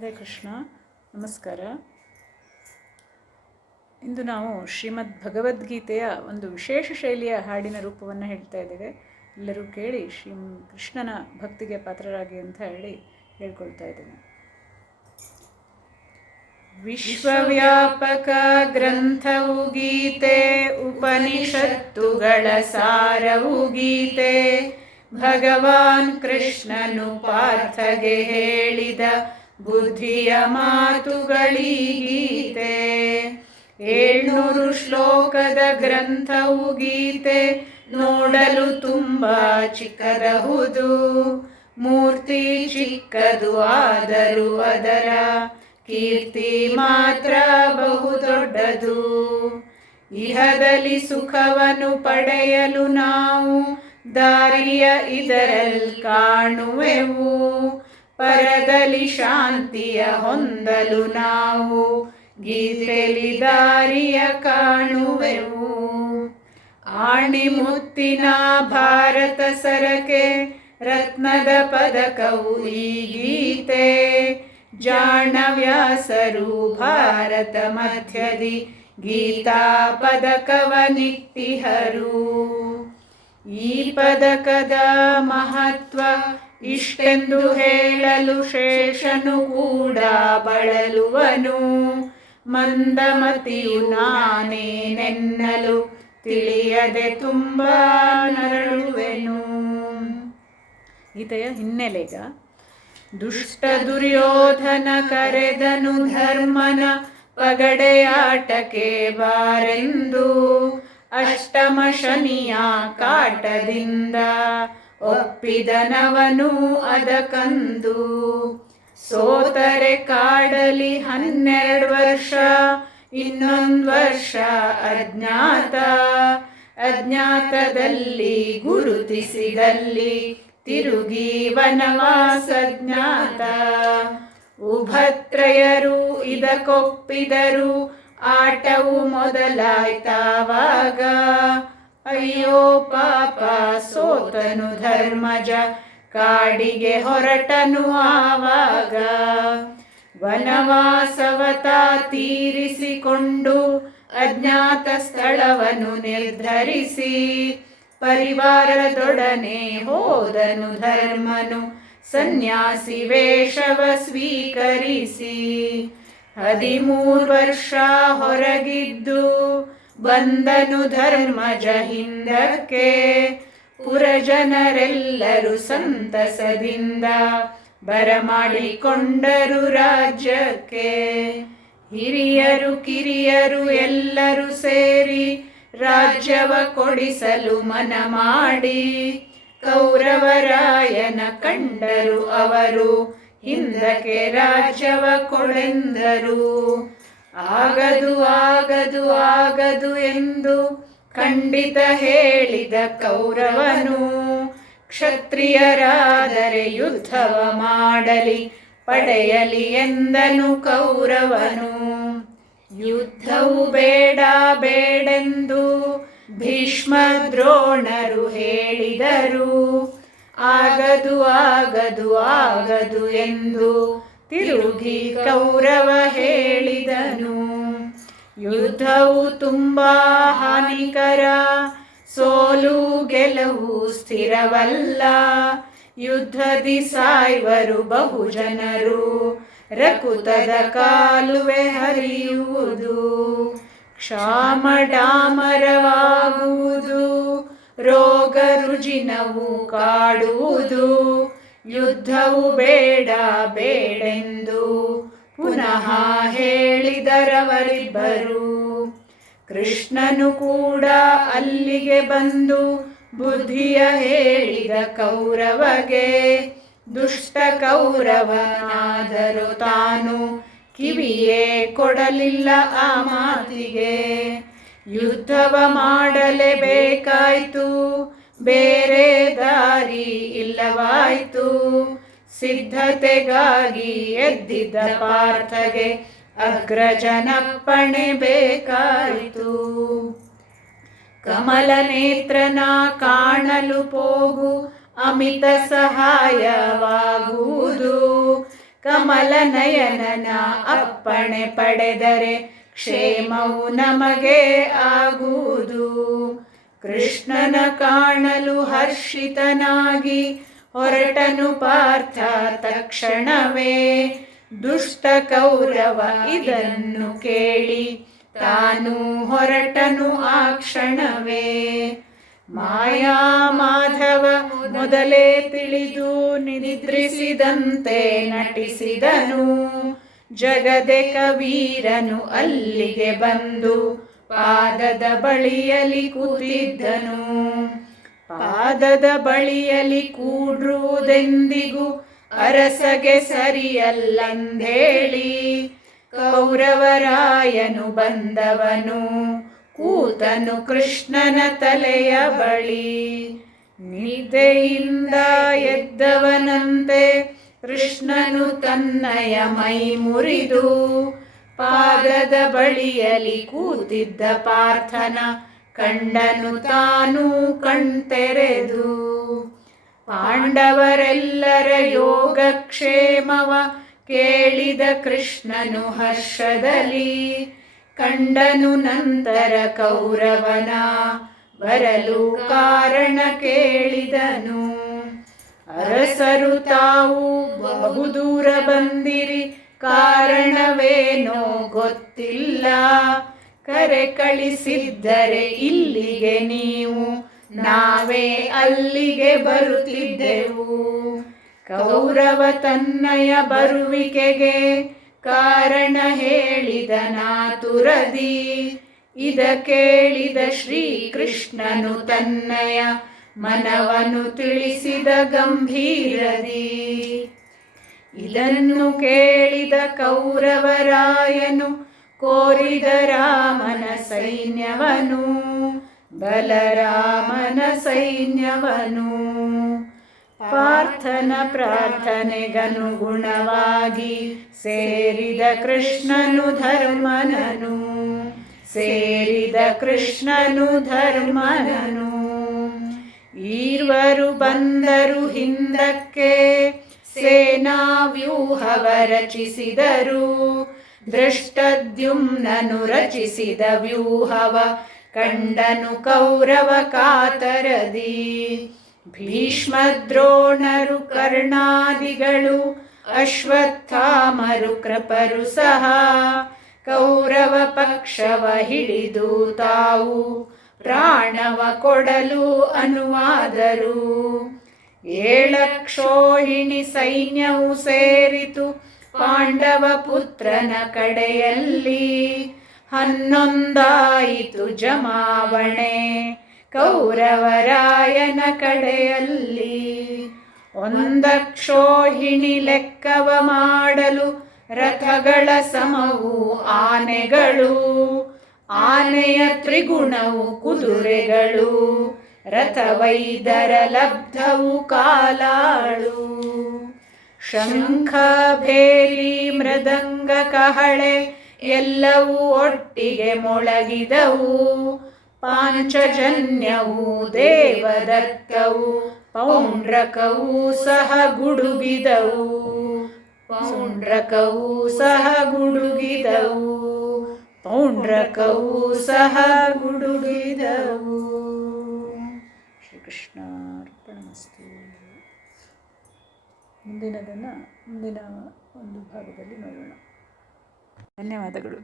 ಹರೇ ಕೃಷ್ಣ, ನಮಸ್ಕಾರ. ಇಂದು ನಾವು ಶ್ರೀಮದ್ ಭಗವದ್ಗೀತೆಯ ಒಂದು ವಿಶೇಷ ಶೈಲಿಯ ಹಾಡಿನ ರೂಪವನ್ನು ಹೇಳ್ತಾ ಇದ್ದೇವೆ. ಎಲ್ಲರೂ ಕೇಳಿ ಕೃಷ್ಣನ ಭಕ್ತಿಗೆ ಪಾತ್ರರಾಗಿ ಅಂತ ಹೇಳಿ ಹೇಳ್ಕೊಳ್ತಾ ಇದ್ದೇನೆ. ವಿಶ್ವವ್ಯಾಪಕ ಗ್ರಂಥವು ಗೀತೆ, ಉಪನಿಷತ್ತುಗಳ ಸಾರವು ಗೀತೆ. ಭಗವಾನ್ ಕೃಷ್ಣನು ಪಾರ್ಥಗೆ ಹೇಳಿದ ಬುದ್ಧಿಯ ಮಾತುಗಳೀ ಗೀತೆ. 700 ಶ್ಲೋಕದ ಗ್ರಂಥವು ಗೀತೆ, ನೋಡಲು ತುಂಬ ಚಿಕ್ಕದಹುದು. ಮೂರ್ತಿ ಚಿಕ್ಕದು ಆದರೂ ಅದರ ಕೀರ್ತಿ ಮಾತ್ರ ಬಹುದೊಡ್ಡದು. ಇಹದಲ್ಲಿ ಸುಖವನ್ನು ಪಡೆಯಲು ನಾವು ದಾರಿಯ ಇದರಲ್ಲಿ ಕಾಣುವೆವು. ಪರದಲ್ಲಿ ಶಾಂತಿಯ ಹೊಂದಲು ನಾವು ಗೀತೆಯಲ್ಲಿ ದಾರಿಯ ಕಾಣುವೆವು. ಆಣಿಮುತ್ತಿನ ಭಾರತ ಸರಕೆ, ರತ್ನದ ಪದಕವು ಈ ಗೀತೆ. ಜಾಣವ್ಯಾಸರು ಭಾರತ ಮಧ್ಯದಿ ಗೀತಾ ಪದಕವನಿಟ್ಟಿಹರು. ಈ ಪದಕದ ಮಹತ್ವ ಇಷ್ಟೆಂದು ಹೇಳಲು ಶೇಷನು ಕೂಡ ಬಳಲುವನು. ಮಂದಮತಿಯು ನಾನೇನೆನ್ನಲು ತಿಳಿಯದೆ ತುಂಬ ನರಳುವೆನು. ಗೀತೆಯ ಹಿನ್ನೆಲೆಗ ದುಷ್ಟ ದುರ್ಯೋಧನ ಕರೆದನು ಧರ್ಮನ ಪಗಡೆಯಾಟಕ್ಕೆ ಬಾರೆಂದು. ಅಷ್ಟಮ ಶನಿಯ ಕಾಟದಿಂದ ಒಪ್ಪಿದನವನು ಅದಕಂದು. ಸೋತರೆ ಕಾಡಲಿ 12 ವರ್ಷ, ಇನ್ನೊಂದು ವರ್ಷ ಅಜ್ಞಾತ. ಅಜ್ಞಾತದಲ್ಲಿ ಗುರುತಿಸಿದಲ್ಲಿ ತಿರುಗಿ ವನವಾಸಜ್ಞಾತ. ಉಭತ್ರಯರು ಇದಕ್ಕೊಪ್ಪಿದರು, ಆಟವು ಮೊದಲಾಯ್ತಾವಾಗ. ಅಯ್ಯೋ ಪಾಪ ಸೋತನು ಧರ್ಮಜ, ಕಾಡಿಗೆ ಹೊರಟನು ಆವಾಗ. ವನವಾಸವತ ತೀರಿಸಿಕೊಂಡು ಅಜ್ಞಾತ ಸ್ಥಳವನ್ನು ನಿರ್ಧರಿಸಿ, ಪರಿವಾರದೊಡನೆ ಹೋದನು ಧರ್ಮನು ಸನ್ಯಾಸಿ ವೇಷವ ಸ್ವೀಕರಿಸಿ. 13 ವರ್ಷ ಹೊರಗಿದ್ದು ಬಂದನು ಧರ್ಮಜ ಹಿಂದಕ್ಕೆ. ಪುರಜನರೆಲ್ಲರೂ ಸಂತಸದಿಂದ ಬರಮಾಡಿಕೊಂಡರು ರಾಜ್ಯಕ್ಕೆ. ಹಿರಿಯರು ಕಿರಿಯರು ಎಲ್ಲರೂ ಸೇರಿ ರಾಜ್ಯವ ಕೊಡಿಸಲು ಮನ ಮಾಡಿ. ಕೌರವರಾಯನ ಕಂಡರು ಅವರು, ಹಿಂದಕ್ಕೆ ರಾಜ್ಯವ ಕೊಡೆಂದರು. ಆಗದು ಆಗದು ಆಗದು ಎಂದು ಖಂಡಿತ ಹೇಳಿದ ಕೌರವನು. ಕ್ಷತ್ರಿಯರಾದರೆ ಯುದ್ಧವ ಮಾಡಲಿ ಪಡೆಯಲಿ ಎಂದನು ಕೌರವನು. ಯುದ್ಧವು ಬೇಡ ಬೇಡೆಂದು ಭೀಷ್ಮ ದ್ರೋಣರು ಹೇಳಿದರು. ಆಗದು ಆಗದು ಆಗದು ಎಂದು ತಿರುಗಿ ಕೌರವ ಹೇಳಿದನು. ಯುದ್ಧವು ತುಂಬಾ ಹಾನಿಕರ, ಸೋಲು ಗೆಲುವು ಸ್ಥಿರವಲ್ಲ. ಯುದ್ಧದಿ ಸಾಯ್ವರು ಬಹುಜನರು, ರಕುತದ ಕಾಲುವೆ ಹರಿಯುವುದು. ಕ್ಷಾಮಡಾಮರವಾಗುವುದು, ರೋಗ ರುಜಿನವು ಕಾಡುವುದು. ಯುದ್ಧವು ಬೇಡ ಬೇಡೆಂದು ಪುನಃ ಹೇಳಿದರವರಿಬ್ಬರು. ಕೃಷ್ಣನು ಕೂಡ ಅಲ್ಲಿಗೆ ಬಂದು ಬುದ್ಧಿಯ ಹೇಳಿದ ಕೌರವಗೆ. ದುಷ್ಟ ಕೌರವನಾದರೂ ತಾನು ಕಿವಿಯೇ ಕೊಡಲಿಲ್ಲ ಆ ಮಾತಿಗೆ. ಯುದ್ಧವ ಮಾಡಲೇಬೇಕಾಯ್ತು, ಬೇರೆ ದಾರಿ ಇಲ್ಲವಾಯ್ತು. ಸಿದ್ಧತೆಗಾಗಿ ಎದ್ದಿದ್ದ ಪಾರ್ಥಗೆ ಅಗ್ರಜನಪ್ಪಣೆ ಬೇಕಾಯಿತು. ಕಮಲ ನೇತ್ರನ ಕಾಣಲು ಹೋಗು, ಅಮಿತ ಸಹಾಯವಾಗುವುದು. ಕಮಲನಯನನ ಅಪ್ಪಣೆ ಪಡೆದರೆ ಕ್ಷೇಮವು ನಮಗೆ ಆಗುವುದು. ಕೃಷ್ಣನ ಕಾಣಲು ಹರ್ಷಿತನಾಗಿ ಹೊರಟನು ಪಾರ್ಥ ತಕ್ಷಣವೇ. ದುಷ್ಟ ಕೌರವ ಇದನ್ನು ಕೇಳಿ ತಾನು ಹೊರಟನು ಆ ಕ್ಷಣವೇ. ಮಾಯಾ ಮಾಧವ ಮೊದಲೇ ತಿಳಿದು ನಿದ್ರಿಸಿದಂತೆ ನಟಿಸಿದನು. ಜಗದೇಕ ವೀರನು ಅಲ್ಲಿಗೆ ಬಂದು ಪಾದದ ಬಳಿಯಲ್ಲಿ ಕೂತಿದ್ದನು. ಪಾದದ ಬಳಿಯಲ್ಲಿ ಕೂಡ್ರುವುದೆಂದಿಗೂ ಅರಸಗೆ ಸರಿಯಲ್ಲಂದೇಳಿ ಕೌರವರಾಯನು ಬಂದವನು ಕೂತನು ಕೃಷ್ಣನ ತಲೆಯ ಬಳಿ. ನಿದ್ದೆಯಿಂದ ಎದ್ದವನಂತೆ ಕೃಷ್ಣನು ತನ್ನಯ ಮೈ ಮುರಿದು ಪಾದದ ಬಳಿಯಲ್ಲಿ ಕೂತಿದ್ದ ಪಾರ್ಥನ ಕಂಡನು ತಾನು ಕಣ್ತೆರೆದು. ಪಾಂಡವರೆಲ್ಲರ ಯೋಗಕ್ಷೇಮವ ಕೇಳಿದ ಕೃಷ್ಣನು ಹರ್ಷದಲ್ಲಿ ಕಂಡನು ನಂತರ ಕೌರವನ ಬರಲು ಕಾರಣ ಕೇಳಿದನು. ಅರಸರು ತಾವು ಬಹುದೂರ ಬಂದಿರಿ, ಕಾರಣವೇನೋ ಗೊತ್ತಿಲ್ಲ. ಕರೆ ಕಳಿಸಿದ್ದರೆ ಇಲ್ಲಿಗೆ ನೀವು, ನಾವೇ ಅಲ್ಲಿಗೆ ಬರುತ್ತಿದ್ದೆವು. ಕೌರವ ತನ್ನಯ ಬರುವಿಕೆಗೆ ಕಾರಣ ಹೇಳಿದನಾತುರದಿ. ಇದ ಕೇಳಿದ ಶ್ರೀಕೃಷ್ಣನು ತನ್ನಯ ಮನವನ್ನು ತಿಳಿಸಿದ ಗಂಭೀರದಿ. ಇದನ್ನು ಕೇಳಿದ ಕೌರವರಾಯನು ಕೋರಿದ ರಾಮನ ಸೈನ್ಯವನು, ಬಲರಾಮನ ಸೈನ್ಯವನು. ಪಾರ್ಥನ ಪ್ರಾರ್ಥನೆಗನುಗುಣವಾಗಿ ಸೇರಿದ ಕೃಷ್ಣನು ಧರ್ಮನನು, ಸೇರಿದ ಕೃಷ್ಣನು ಧರ್ಮನನು. ಈರ್ವರು ಬಂದರು ಹಿಂದಕ್ಕೆ, ಸೇನಾ ವ್ಯೂಹವ ರಚಿಸಿದರು. ದೃಷ್ಟದ್ಯುಮ್ನನು ರಚಿಸಿದ ವ್ಯೂಹವ ಕಂಡನು ಕೌರವ ಕಾತರದಿ. ಭೀಷ್ಮ ದ್ರೋಣರು ಕರ್ಣಾದಿಗಳು ಅಶ್ವತ್ಥಾಮರು ಕೃಪರು ಸಹ ಕೌರವ ಪಕ್ಷವ ಹಿಡಿದು ತಾವು ಪ್ರಾಣವ ಕೊಡಲು ಅನುವಾದರು. 7 ಕ್ಷೋಹಿಣಿ ಸೈನ್ಯವು ಸೇರಿತು ಪಾಂಡವ ಪುತ್ರನ ಕಡೆಯಲ್ಲಿ. 11 ಜಮಾವಣೆ ಕೌರವರಾಯನ ಕಡೆಯಲ್ಲಿ. 1 ಕ್ಷೋಹಿಣಿ ಲೆಕ್ಕವ ಮಾಡಲು ರಥಗಳ ಸಮವು ಆನೆಗಳು, ಆನೆಯ ತ್ರಿಗುಣವು ಕುದುರೆಗಳು, ರಥವೈದರ ಲಬ್ಧವು ಕಾಲಾಳು. ಶಂಖ ಭೇರಿ ಮೃದಂಗ ಕಹಳೆ ಎಲ್ಲವೂ ಒಟ್ಟಿಗೆ ಮೊಳಗಿದವು. ಪಾಂಚಜನ್ಯವು ದೇವದತ್ತವು ಪೌಂಡ್ರಕವೂ ಸಹ ಗುಡುಗಿದವು. ಪೌಂಡ್ರಕವೂ ಸಹ ಗುಡುಗಿದವು. ಪೌಂಡ್ರಕವೂ ಸಹ ಗುಡುಗಿದವು. ಶ್ರೀಕೃಷ್ಣ ಅರ್ಪಣಮಸ್ತು. ಮುಂದಿನ ಒಂದು ಭಾಗದಲ್ಲಿ ನೋಡೋಣ. ಧನ್ಯವಾದಗಳು.